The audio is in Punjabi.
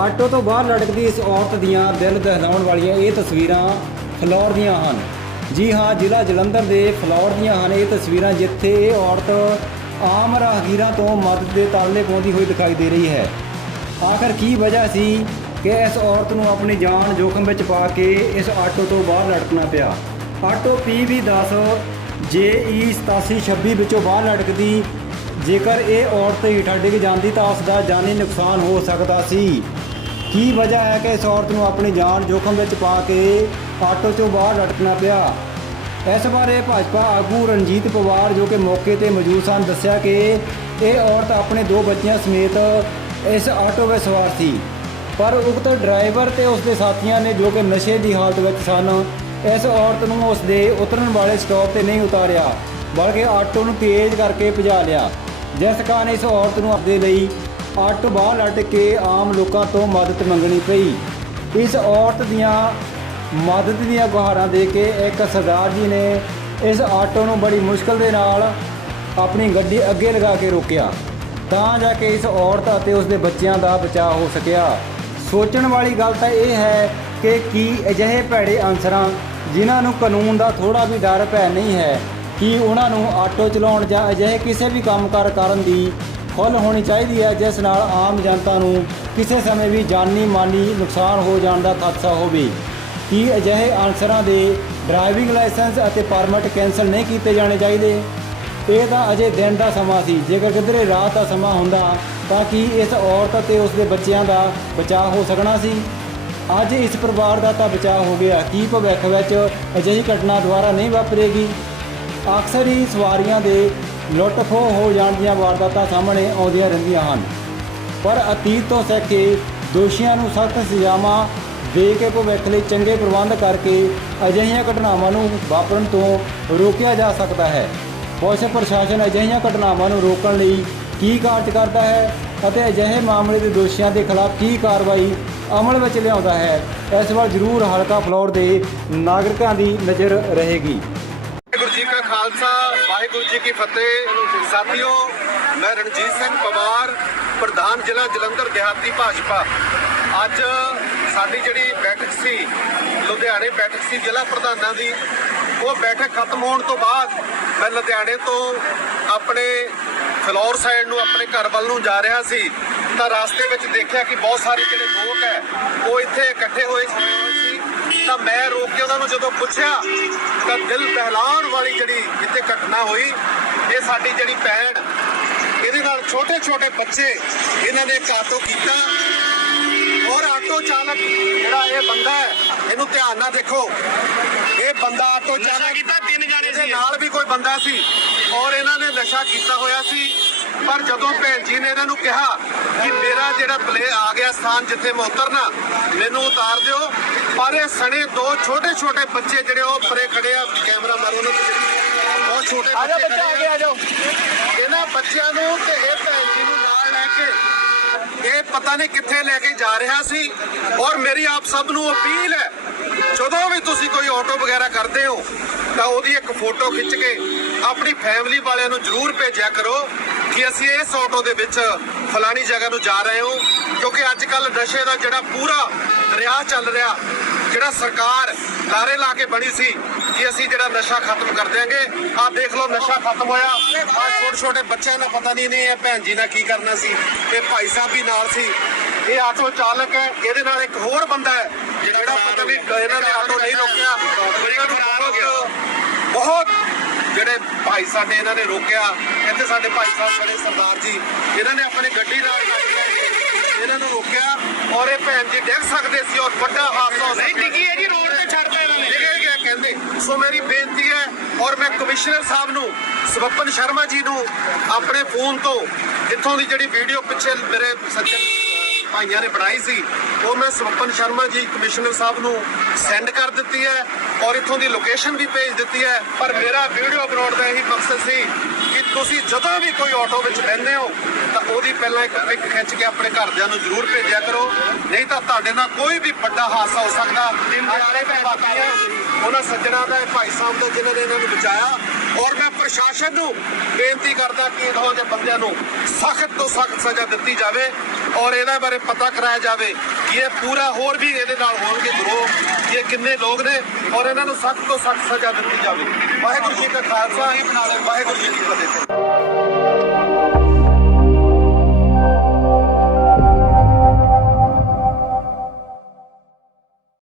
ਆਟੋ ਤੋਂ ਬਾਹਰ ਲਟਕਦੀ ਇਸ ਔਰਤ ਦੀਆਂ ਦਿਲ ਦਹਿਲਾਉਣ ਵਾਲੀਆਂ ਇਹ ਤਸਵੀਰਾਂ ਫਲੌਰ ਦੀਆਂ ਹਨ। ਜੀ ਹਾਂ, ਜ਼ਿਲ੍ਹਾ ਜਲੰਧਰ ਦੇ ਫਲੌਰ ਦੀਆਂ ਹਨ। ਇਹ ਤਸਵੀਰਾਂ ਜਿੱਥੇ ਇਹ ਔਰਤ ਆਮ ਰਾਹਗੀਰਾਂ ਤੋਂ ਮਦਦ ਦੇ ਤਾਲੇ ਪਾਉਂਦੀ ਹੋਈ ਦਿਖਾਈ ਦੇ ਰਹੀ ਹੈ। ਆਖਰ ਕੀ ਵਜ੍ਹਾ ਸੀ ਕਿ ਇਸ ਔਰਤ ਨੂੰ ਆਪਣੀ ਜਾਨ ਜੋਖਮ ਵਿੱਚ ਪਾ ਕੇ ਇਸ ਆਟੋ ਤੋਂ ਬਾਹਰ ਲਟਕਣਾ ਪਿਆ? ਆਟੋ PV10 JE 8726 ਵਿੱਚੋਂ ਬਾਹਰ ਲਟਕਦੀ, ਜੇਕਰ ਇਹ ਔਰਤ ਹੇਠਾਂ ਡਿੱਗ ਜਾਂਦੀ ਤਾਂ ਉਸ ਦਾ ਜਾਨੀ ਨੁਕਸਾਨ ਹੋ ਸਕਦਾ ਸੀ। ਕੀ ਵਜ੍ਹਾ ਹੈ ਕਿ ਇਸ ਔਰਤ ਨੂੰ ਆਪਣੀ ਜਾਨ ਜੋਖਮ ਵਿੱਚ ਪਾ ਕੇ ਆਟੋ 'ਚੋਂ ਬਾਹਰ ਲਟਕਣਾ ਪਿਆ? ਇਸ ਬਾਰੇ ਭਾਜਪਾ ਆਗੂ ਰਣਜੀਤ ਪਵਾਰ ਜੋ ਕਿ ਮੌਕੇ ਤੇ ਮੌਜੂਦ ਸਨ, ਦੱਸਿਆ ਕਿ ਇਹ ਔਰਤ ਆਪਣੇ ਦੋ ਬੱਚਿਆਂ ਸਮੇਤ ਇਸ ਆਟੋ ਵਿੱਚ ਸਵਾਰ ਸੀ। ਪਰ ਉਕਤ ਡਰਾਈਵਰ ਤੇ ਉਸ ਦੇ ਸਾਥੀਆਂ ਨੇ ਜੋ ਕਿ ਨਸ਼ੇ ਦੀ ਹਾਲਤ ਵਿੱਚ ਸਨ, ਇਸ ਔਰਤ ਨੂੰ ਉਸ ਦੇ ਉਤਰਨ ਵਾਲੇ ਸਟਾਪ ਤੇ ਨਹੀਂ ਉਤਾਰਿਆ, ਬਲਕਿ ਆਟੋ ਨੂੰ ਤੇਜ਼ ਕਰਕੇ ਭਜਾ ਲਿਆ। ਜਿਸ ਕਾਰਨ ਇਸ ਔਰਤ ਨੂੰ ਆਪਦੇ ਲਈ ਆਟੋ ਬਾਹਰ ਲੱਟ ਕੇ ਆਮ ਲੋਕਾਂ ਤੋਂ ਮਦਦ ਮੰਗਣੀ ਪਈ। ਇਸ ਔਰਤ ਦੀਆਂ ਮਦਦ ਦੀਆਂ ਗੁਹਾਰਾਂ ਦੇ ਕੇ ਇੱਕ ਸਰਦਾਰ ਜੀ ਨੇ ਇਸ ਆਟੋ ਨੂੰ ਬੜੀ ਮੁਸ਼ਕਲ ਦੇ ਨਾਲ ਆਪਣੀ ਗੱਡੀ ਅੱਗੇ ਲਗਾ ਕੇ ਰੋਕਿਆ। ਤਾਂ ਜਾ ਕੇ ਇਸ ਔਰਤ ਅਤੇ ਉਸ ਦੇ ਬੱਚਿਆਂ ਦਾ ਬਚਾਅ ਹੋ ਸਕਿਆ। ਸੋਚਣ ਵਾਲੀ ਗੱਲ ਤਾਂ ਇਹ ਹੈ ਕਿ ਕੀ ਅਜਿਹੇ ਭੈੜੇ ਅਨਸਰਾਂ ਜਿਨ੍ਹਾਂ ਨੂੰ ਕਾਨੂੰਨ ਦਾ ਥੋੜਾ ਵੀ ਡਰ ਭੈ ਨਹੀਂ ਹੈ, ਕਿ ਉਹਨਾਂ ਨੂੰ ਆਟੋ ਚਲਾਉਣ ਜਾਂ ਅਜਿਹੇ ਕਿਸੇ ਵੀ ਕੰਮਕਾਰ ਕਰਨ ਦੀ ਖੁੱਲ ਹੋਣੀ ਚਾਹੀਦੀ ਹੈ, ਜਿਸ ਨਾਲ ਆਮ ਜਨਤਾ ਨੂੰ ਕਿਸੇ ਸਮੇਂ ਵੀ ਜਾਨੀ ਮਾਨੀ ਨੁਕਸਾਨ ਹੋ ਜਾਣ ਦਾ ਖਦਸ਼ਾ ਹੋਵੇ। ਕੀ ਅਜਿਹੇ ਅਨਸਰਾਂ ਦੇ ਡਰਾਈਵਿੰਗ ਲਾਇਸੈਂਸ ਅਤੇ ਪਰਮਿਟ ਕੈਂਸਲ ਨਹੀਂ ਕੀਤੇ ਜਾਣੇ ਚਾਹੀਦੇ? ਇਹ ਤਾਂ ਅਜੇ ਦਿਨ ਦਾ ਸਮਾਂ ਸੀ। ਜੇਕਰ ਕਿਧਰੇ ਰਾਤ ਦਾ ਸਮਾਂ ਹੁੰਦਾ, ਤਾਂ ਕੀ ਇਸ ਔਰਤ ਅਤੇ ਉਸ ਦੇ ਬੱਚਿਆਂ ਦਾ ਬਚਾਅ ਹੋ ਸਕਣਾ ਸੀ? ਅੱਜ ਇਸ ਪਰਿਵਾਰ ਦਾ ਤਾਂ ਬਚਾਅ ਹੋ ਗਿਆ। ਕੀ ਭਵਿੱਖ ਵਿੱਚ ਅਜਿਹੀ ਘਟਨਾ ਦੁਬਾਰਾ ਨਹੀਂ ਵਾਪਰੇਗੀ? ਅਕਸਰ ਹੀ ਸਵਾਰੀਆਂ ਦੇ ਲੁੱਟ ਖੋਹ ਹੋ ਜਾਣ ਦੀਆਂ ਵਾਰਦਾਤਾਂ ਸਾਹਮਣੇ ਆਉਂਦੀਆਂ ਰਹਿੰਦੀਆਂ ਹਨ। ਪਰ ਅਤੀਤ ਤੋਂ ਸਿੱਖ ਕੇ ਦੋਸ਼ੀਆਂ ਨੂੰ ਸਖਤ ਸਜ਼ਾਵਾਂ ਦੇ ਕੇ ਭਵਿੱਖ ਲਈ ਚੰਗੇ ਪ੍ਰਬੰਧ ਕਰਕੇ ਅਜਿਹੀਆਂ ਘਟਨਾਵਾਂ ਨੂੰ ਵਾਪਰਨ ਤੋਂ ਰੋਕਿਆ ਜਾ ਸਕਦਾ ਹੈ। ਪੁਲਿਸ ਪ੍ਰਸ਼ਾਸਨ ਅਜਿਹੀਆਂ ਘਟਨਾਵਾਂ ਨੂੰ ਰੋਕਣ ਲਈ ਕੀ ਕਾਰਜ ਕਰਦਾ ਹੈ ਅਤੇ ਅਜਿਹੇ ਮਾਮਲੇ ਦੇ ਦੋਸ਼ੀਆਂ ਦੇ ਖਿਲਾਫ ਕੀ ਕਾਰਵਾਈ ਅਮਲ ਵਿੱਚ ਲਿਆਉਂਦਾ ਹੈ, ਇਸ ਵਾਰ ਜ਼ਰੂਰ ਹਲਕਾ ਫਲੌਰ ਦੇ ਨਾਗਰਿਕਾਂ ਦੀ ਨਜ਼ਰ ਰਹੇਗੀ। ਜੀ ਕੀ ਫਤਿਹ। ਸਾਥੀਓ, ਮੈਂ ਰਣਜੀਤ ਸਿੰਘ ਪਵਾਰ, ਪ੍ਰਧਾਨ ਜ਼ਿਲ੍ਹਾ ਜਲੰਧਰ ਦਿਹਾਤੀ ਭਾਜਪਾ। ਅੱਜ ਸਾਡੀ ਜਿਹੜੀ ਬੈਠਕ ਸੀ, ਲੁਧਿਆਣੇ ਬੈਠਕ ਸੀ ਜ਼ਿਲ੍ਹਾ ਪ੍ਰਧਾਨਾਂ ਦੀ, ਉਹ ਬੈਠਕ ਖਤਮ ਹੋਣ ਤੋਂ ਬਾਅਦ ਮੈਂ ਲੁਧਿਆਣੇ ਤੋਂ ਆਪਣੇ ਫਲੋਰ ਸਾਈਡ ਨੂੰ, ਆਪਣੇ ਘਰ ਵੱਲ ਨੂੰ ਜਾ ਰਿਹਾ ਸੀ। ਤਾਂ ਰਸਤੇ ਵਿੱਚ ਦੇਖਿਆ ਕਿ ਬਹੁਤ ਸਾਰੇ ਜਿਹੜੇ ਲੋਕ ਹੈ, ਉਹ ਇੱਥੇ ਇਕੱਠੇ ਹੋਏ ਸੀ। ਤਾਂ ਮੈਂ ਰੋਕ ਕੇ ਉਹਨਾਂ ਨੂੰ ਜਦੋਂ ਪੁੱਛਿਆ ਤਾਂ ਦਿਲ ਬਹਿਲਾਉਣ ਵਾਲੀ ਜਿਹੜੀ ਇੱਥੇ ਘਟਨਾ ਹੋਈ ਇਹ ਸਾਡੀ ਜਿਹੜੀ ਭੈਣ ਇਹਦੇ ਨਾਲ ਛੋਟੇ ਛੋਟੇ ਬੱਚੇ ਇਹਨਾਂ ਨੇ ਕਾਟੋ ਕੀਤਾ। ਔਰ ਆਟੋ ਚਾਲਕ ਜਿਹੜਾ ਇਹ ਬੰਦਾ ਹੈ ਇਹਨੂੰ ਧਿਆਨ ਨਾਲ ਦੇਖੋ। ਇਹ ਬੰਦਾ ਆਟੋ ਚਾਲਕ ਕੀਤਾ, ਤਿੰਨ ਜਾਣੇ ਸੀ। ਨਾਲ ਵੀ ਕੋਈ ਬੰਦਾ ਸੀ। ਔਰ ਇਹਨਾਂ ਨੇ ਨਸ਼ਾ ਕੀਤਾ ਹੋਇਆ ਸੀ। ਪਰ ਜਦੋਂ ਭੈਣ ਜੀ ਨੇ ਇਹਨਾਂ ਨੂੰ ਕਿਹਾ ਕਿ ਮੇਰਾ ਜਿਹੜਾ ਪਲੇ ਆ ਗਿਆ ਸਥਾਨ ਜਿੱਥੇ ਮੈਂ ਉਤਰਨਾ ਮੈਨੂੰ ਉਤਾਰ ਦਿਓ। ਪਰ ਇਹ ਸਣੇ ਦੋ ਛੋਟੇ ਛੋਟੇ ਬੱਚੇ ਜਿਹੜੇ ਉਹ ਪਰੇ ਖੜੇ ਆ ਕੈਮਰਾ ਮਾਰੋ ਤੇ ਬਹੁਤ ਛੋਟੇ ਆ ਜਾਓ ਬੱਚੇ ਆ ਗਿਆ ਆ। ਜਾਓ। ਇਹਨਾਂ ਬੱਚਿਆਂ ਨੂੰ ਤੇ ਇਹ ਭੈਣ ਜੀ ਨੂੰ ਨਾਲ ਲੈ ਕੇ ਇਹ ਪਤਾ ਨਹੀਂ ਕਿੱਥੇ ਲੈ ਕੇ ਜਾ ਰਿਹਾ ਸੀ। ਔਰ ਮੇਰੀ ਆਪ ਸਭ ਨੂੰ ਅਪੀਲ ਹੈ ਜਦੋਂ ਵੀ ਤੁਸੀਂ ਕੋਈ ਆਟੋ ਵਗੈਰਾ ਕਰਦੇ ਹੋ ਤਾਂ ਉਹਦੀ ਇੱਕ ਫੋਟੋ ਖਿੱਚ ਕੇ ਆਪਣੀ ਫੈਮਿਲੀ ਵਾਲਿਆਂ ਨੂੰ ਜ਼ਰੂਰ ਭੇਜਿਆ ਕਰੋ। ਕਿ ਅਸੀਂ ਇਸ ਆਟੋ ਦੇ ਵਿੱਚ ਫਲਾਣੀ ਜਗ੍ਹਾ ਨੂੰ ਜਾ ਰਹੇ ਹਾਂ ਕਿਉਂਕਿ ਅੱਜ ਕੱਲ ਨਸ਼ੇ ਦਾ ਜਿਹੜਾ ਪੂਰਾ ਦਰਿਆ ਚੱਲ ਰਿਹਾ ਜਿਹੜਾ ਸਰਕਾਰ ਲਾਰੇ ਲਾ ਕੇ ਬਣੀ ਸੀ ਕਿ ਅਸੀਂ ਜਿਹੜਾ ਨਸ਼ਾ ਖਤਮ ਕਰ ਦਿਆਂਗੇ। ਆਹ ਦੇਖ ਲਓ ਨਸ਼ਾ ਖਤਮ ਹੋਇਆ। ਆਹ ਛੋਟੇ ਛੋਟੇ ਬੱਚਿਆਂ ਦਾ ਪਤਾ ਨਹੀਂ ਨੇ ਇਹ ਭੈਣ ਜੀ ਨਾਲ ਕੀ ਕਰਨਾ ਸੀ। ਇਹ ਭਾਈ ਸਾਹਿਬ ਵੀ ਨਾਲ ਸੀ। ਇਹ ਆਟੋ ਚਾਲਕ ਹੈ ਇਹਦੇ ਨਾਲ ਇੱਕ ਹੋਰ ਬੰਦਾ ਹੈ ਜਿਹੜਾ ਪਤਾ ਨਹੀਂ ਇਹਨਾਂ ਨੇ ਆਟੋ ਨਹੀਂ ਰੋਕਿਆ। ਇਹਨਾਂ ਨੂੰ ਬਹੁਤ ਬਹੁਤ ਭਾਈ ਸਾਡੇ ਇਹਨਾਂ ਨੇ ਰੋਕਿਆ। ਇੱਥੇ ਸਾਡੇ ਭਾਈ ਸਾਹਿਬ ਬੜੇ ਸਰਦਾਰ ਜੀ। ਇਹਨਾਂ ਨੇ ਆਪਣੀ ਗੱਡੀ ਨਾਲ ਇਹਨਾਂ ਨੂੰ ਰੋਕਿਆ ਔਰ ਇਹ ਭੈਣ ਜੀ ਡਿੱਗ ਸਕਦੇ ਸੀ ਔਰ ਵੱਡਾ ਹਾਦਸਾ ਹੋ ਨਹੀਂ ਸਕਦਾ। ਡਿੱਗੀ ਹੈ ਜੀ ਰੋਡ ਤੇ ਛੱਡਦਾ ਇਹਨਾਂ ਨੇ। ਇਹ ਗਿਆ ਕਹਿੰਦੇ। ਸੋ ਮੇਰੀ ਬੇਨਤੀ ਹੈ ਔਰ ਮੈਂ ਕਮਿਸ਼ਨਰ ਸਾਹਿਬ ਨੂੰ ਸਵਪਨ ਸ਼ਰਮਾ ਜੀ ਨੂੰ ਆਪਣੇ ਫੋਨ ਤੋਂ ਇੱਥੋਂ ਦੀ ਜਿਹੜੀ ਵੀਡੀਓ ਪਿੱਛੇ ਮੇਰੇ ਸੱਜਣ ਭਾਈਆਂ ਨੇ ਬਣਾਈ ਸੀ ਉਹ ਮੈਂ ਸਵਪਨ ਸ਼ਰਮਾ ਜੀ ਕਮਿਸ਼ਨਰ ਸਾਹਿਬ ਨੂੰ ਸੈਂਡ ਕਰ ਦਿੱਤੀ ਹੈ ਔਰ ਇੱਥੋਂ ਦੀ ਲੋਕੇਸ਼ਨ ਵੀ ਭੇਜ ਦਿੱਤੀ ਹੈ। ਪਰ ਮੇਰਾ ਵੀਡੀਓ ਬਣਾਉਣ ਦਾ ਇਹੀ ਮਕਸਦ ਸੀ ਕਿ ਤੁਸੀਂ ਜਦੋਂ ਵੀ ਕੋਈ ਆਟੋ ਵਿੱਚ ਬਹਿੰਦੇ ਹੋ ਤਾਂ ਉਹਦੀ ਪਹਿਲਾਂ ਇੱਕ ਪਿਕ ਖਿੱਚ ਕੇ ਆਪਣੇ ਘਰਦਿਆਂ ਨੂੰ ਜ਼ਰੂਰ ਭੇਜਿਆ ਕਰੋ। ਨਹੀਂ ਤਾਂ ਤੁਹਾਡੇ ਨਾਲ ਕੋਈ ਵੀ ਵੱਡਾ ਹਾਦਸਾ ਹੋ ਸਕਦਾ। ਦਿਨ ਦਿਹਾੜੇ ਤੇ ਬਾਕੀ ਹੈ ਉਹਨਾਂ ਸੱਜਣਾ ਦਾ ਭਾਈ ਸਾਹਿਬ ਦਾ ਜਿਨ੍ਹਾਂ ਨੇ ਇਹਨਾਂ ਨੂੰ ਬਚਾਇਆ। ਔਰ ਮੈਂ ਪ੍ਰਸ਼ਾਸਨ ਨੂੰ ਬੇਨਤੀ ਕਰਦਾ ਕਿ ਇਹੋ ਜਿਹੇ ਬੰਦਿਆਂ ਨੂੰ ਸਖਤ ਤੋਂ ਸਖਤ ਸਜ਼ਾ ਦਿੱਤੀ ਜਾਵੇ ਔਰ ਇਹਨਾਂ ਬਾਰੇ ਪਤਾ ਕਰਾਇਆ ਜਾਵੇ ਕਿ ਇਹ ਪੂਰਾ ਹੋਰ ਵੀ ਇਹਦੇ ਨਾਲ ਹੋਣਗੇ ਗਰੋਹ ਇਹ ਕਿੰਨੇ ਲੋਕ ਨੇ ਔਰ ਇਹਨਾਂ ਨੂੰ ਸਖਤ ਤੋਂ ਸਖਤ ਸਜ਼ਾ ਦਿੱਤੀ ਜਾਵੇ। ਵਾਹਿਗੁਰੂ ਜੀ ਕਾ ਖਾਲਸਾ ਵਾਹਿਗੁਰੂ ਜੀ ਕੀ ਫਤਿਹ।